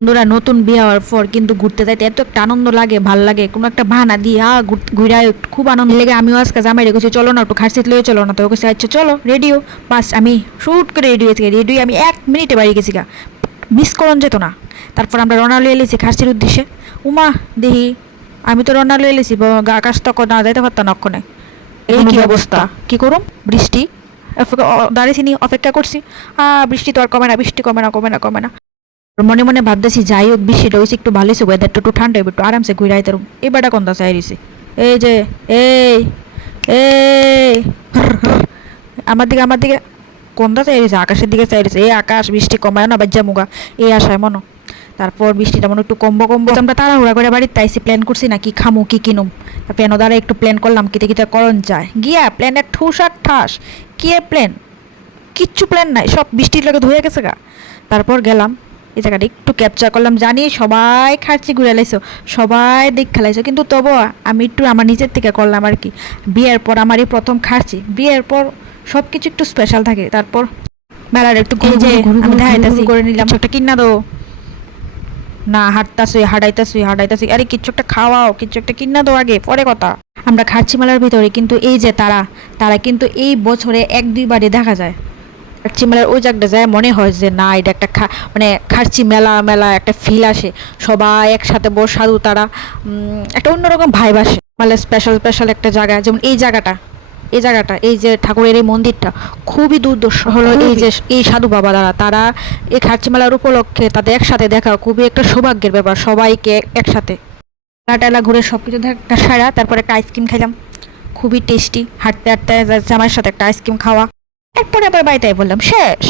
বন্ধুরা, নতুন বিয়ে হওয়ার পর কিন্তু ঘুরতে যাইতে এত একটা আনন্দ লাগে, ভাল লাগে। কোনো একটা বাহানা দিয়ে ঘুরে খুব আনন্দ লেগে আমিও আজকে জামাই রেখেছি, চলো না একটু খার্সিত লয়ে চলো না। তো ওকে আচ্ছা চলো রেডিও। বাস আমি শুট করে রেডি হয়েছি, রেডি আমি 1 মিনিটে বাড়ি গেছি গা, মিস করন যেত না। তারপর আমরা রওনা লয়ে এলেছি খার্সির উদ্দেশ্যে। উমা দেহি আমি তো রওনা লয়ে এলেছি, আকাশ তখন না যাইতে পারতাম না অক্ষণে। এই কি অবস্থা, কি করুম, বৃষ্টি দাঁড়িয়েছি নি, অপেক্ষা করছি। বৃষ্টি তো আর কমে না, বৃষ্টি কমে না কমে না কমে না। মনে মনে ভাবতেছি যাই হোক, বৃষ্টিটা হয়েছে একটু ভালো হয়েছে, ওয়েদারটা একটু ঠান্ডা হবে, একটু আরামসে ঘুরে আইতে রুম। এই বেটা কোনটা চাই রয়েছে, এই যে এই এই আমার দিকে কোনটা চাই রয়েছে, আকাশের দিকে চাই রয়েছে। এই আকাশ বৃষ্টি কমায় না বাজ্যা মুগা, এই আশায় মনো। তারপর বৃষ্টিটা মনে একটু কমবো কমবো, আমরা তাড়াহুড়া করে বাড়িতে তাইছি, প্ল্যান করছি না কি খামু কি কিনুম। প্ল্যান দ্বারা একটু প্ল্যান করলাম, কিতে কিতে করণ যায় গিয়া প্ল্যানের ঠুস আর ঠাস। কি প্ল্যান, কিচ্ছু প্ল্যান নাই, সব বৃষ্টির লাগে ধুয়ে গেছে গা। তারপর গেলাম এই জায়গাটা একটু ক্যাপচার করলাম, জানি সবাই খার্চি ঘুরে লাইছো, সবাই দিক খেলাইছো, কিন্তু তবু আমি একটু আমার নিজের থেকে করলাম আর কি। বিয়ের পর আমারই প্রথম খার্চি, বিয়ের পর সব কিছু একটু স্পেশাল থাকে। তারপর মেলার একটু দেখাইতাছি করে নিলাম, একটা কিনা দো না, হাঁটাইতাছি আরে কিচ্ছু একটা খাওয়াও, কিচ্ছু একটা কিনা দো আগে, পরে কথা। আমরা খার্চি মেলার ভিতরে কিন্তু এই যে তারা তারা কিন্তু এই বছরে 1-2বারই দেখা যায়। খার্চি মেলার ওই জায়গাটা যায় মনে হয় যে না এটা একটা মানে খার্চি মেলা মেলা একটা ফিল আসে, সবাই একসাথে বসাদু তারা, একটা অন্যরকম ভাইব আসে। মানে স্পেশাল স্পেশাল একটা জায়গা, যেমন এই জায়গাটা এই যে ঠাকুরের এই মন্দিরটা খুবই দুর্দর্শ হলো। এই যে এই সাধু বাবা তারা এই খার্চি মেলার উপলক্ষে তাদের একসাথে দেখা খুবই একটা সৌভাগ্যের ব্যাপার, সবাইকে একসাথে মেলা টেলা ঘুরে সব কিছু দেখা সারা। তারপরে একটা আইসক্রিম খাইলাম, খুবই টেস্টি। হাঁটতে হাঁটতে যাচ্ছে আমার সাথে একটা আইসক্রিম খাওয়া, এরপরে আবার বাড়িতে বললাম শেষ।